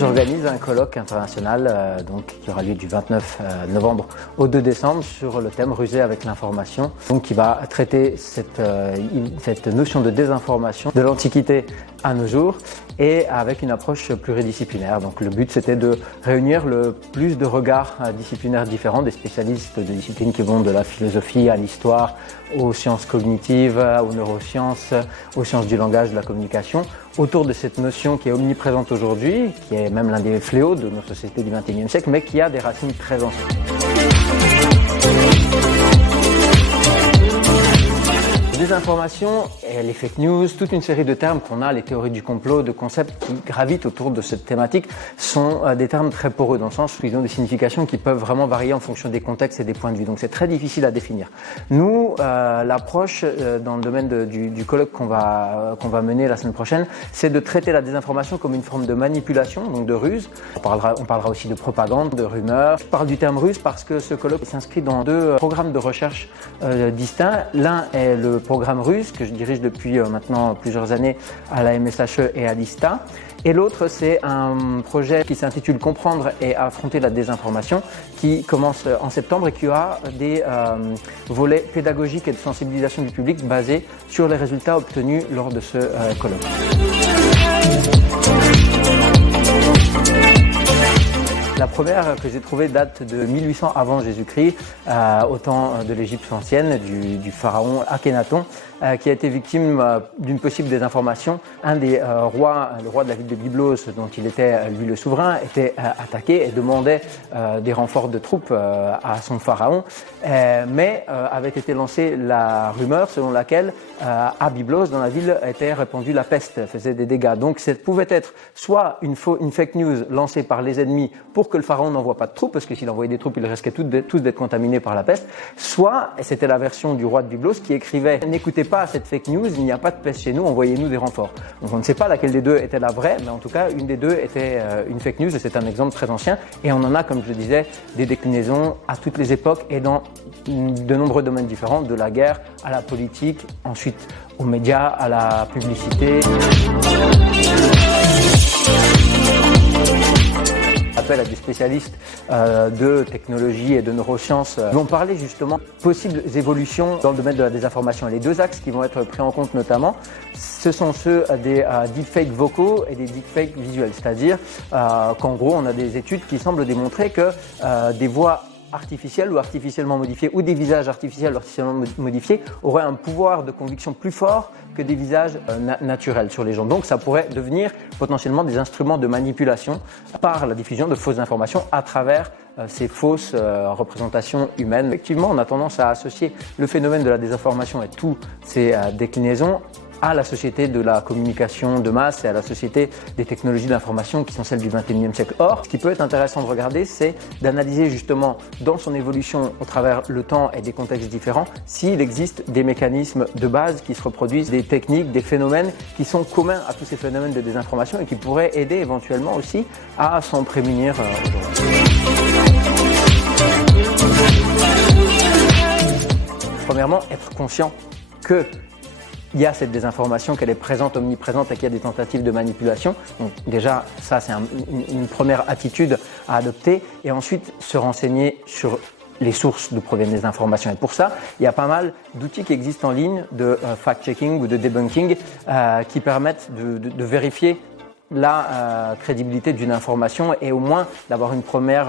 J'organise un colloque international qui aura lieu du 29 novembre au 2 décembre sur le thème Ruser avec l'information, qui va traiter cette notion de désinformation de l'Antiquité à nos jours et avec une approche pluridisciplinaire. Donc le but c'était de réunir le plus de regards disciplinaires différents, des spécialistes de disciplines qui vont de la philosophie à l'histoire, aux sciences cognitives, aux neurosciences, aux sciences du langage, de la communication, autour de cette notion qui est omniprésente aujourd'hui, qui est même l'un des fléaux de nos sociétés du XXIe siècle, mais qui a des racines très anciennes. Désinformation et les fake news, toute une série de termes qu'on a, les théories du complot, de concepts qui gravitent autour de cette thématique sont des termes très poreux dans le sens où ils ont des significations qui peuvent vraiment varier en fonction des contextes et des points de vue. Donc c'est très difficile à définir. Nous, l'approche dans le domaine du colloque qu'on va mener la semaine prochaine, c'est de traiter la désinformation comme une forme de manipulation, donc de ruse. On parlera aussi de propagande, de rumeurs. Je parle du terme ruse parce que ce colloque s'inscrit dans deux programmes de recherche distincts. L'un est le programme RUSE que je dirige depuis maintenant plusieurs années à la MSHE et à l'ISTA. Et l'autre, c'est un projet qui s'intitule Comprendre et affronter la désinformation qui commence en septembre et qui a des volets pédagogiques et de sensibilisation du public basés sur les résultats obtenus lors de ce colloque. La première que j'ai trouvée date de 1800 avant Jésus-Christ, au temps de l'Égypte ancienne, du pharaon Akhenaton, qui a été victime d'une possible désinformation. Un des rois, le roi de la ville de Byblos, dont il était lui le souverain, était attaqué et demandait des renforts de troupes à son pharaon, mais avait été lancée la rumeur selon laquelle à Byblos, dans la ville, était répandue la peste, faisait des dégâts. Donc ça pouvait être soit une fake news lancée par les ennemis pour que le pharaon n'envoie pas de troupes, parce que s'il envoyait des troupes, ils risquaient tous d'être contaminés par la peste, soit, et c'était la version du roi de Byblos qui écrivait « N'écoutez pas cette fake news, il n'y a pas de peste chez nous, envoyez-nous des renforts ». Donc on ne sait pas laquelle des deux était la vraie, mais en tout cas, une des deux était une fake news, et c'est un exemple très ancien, et on en a, comme je le disais, des déclinaisons à toutes les époques et dans de nombreux domaines différents, de la guerre à la politique, ensuite aux médias, à la publicité. Appel à des spécialistes de technologie et de neurosciences vont parler justement de possibles évolutions dans le domaine de la désinformation. Et les deux axes qui vont être pris en compte notamment, ce sont ceux des deepfakes vocaux et des deepfakes visuels. C'est-à-dire qu'en gros, on a des études qui semblent démontrer que des voix artificielles ou artificiellement modifiées ou des visages artificiels ou artificiellement modifiés auraient un pouvoir de conviction plus fort que des visages naturels sur les gens. Donc ça pourrait devenir potentiellement des instruments de manipulation par la diffusion de fausses informations à travers ces fausses représentations humaines. Effectivement, on a tendance à associer le phénomène de la désinformation et toutes ces déclinaisons à la société de la communication de masse et à la société des technologies de l'information qui sont celles du XXIe siècle. Or, ce qui peut être intéressant de regarder, c'est d'analyser justement dans son évolution au travers le temps et des contextes différents, s'il existe des mécanismes de base qui se reproduisent, des techniques, des phénomènes qui sont communs à tous ces phénomènes de désinformation et qui pourraient aider éventuellement aussi à s'en prémunir aujourd'hui. Premièrement, être conscient que il y a cette désinformation, qu'elle est présente, omniprésente et qu'il y a des tentatives de manipulation. Donc déjà, ça c'est une première attitude à adopter et ensuite se renseigner sur les sources d'où proviennent les informations. Et pour ça, il y a pas mal d'outils qui existent en ligne de fact-checking ou de debunking qui permettent de vérifier la crédibilité d'une information et au moins d'avoir une première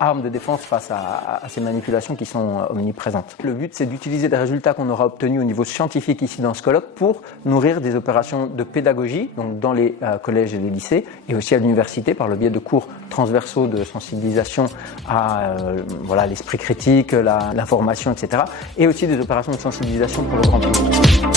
arme de défense face à ces manipulations qui sont omniprésentes. Le but, c'est d'utiliser des résultats qu'on aura obtenus au niveau scientifique ici dans ce colloque pour nourrir des opérations de pédagogie, donc dans les collèges et les lycées et aussi à l'université par le biais de cours transversaux de sensibilisation à l'esprit critique, l'information, etc. et aussi des opérations de sensibilisation pour le grand public.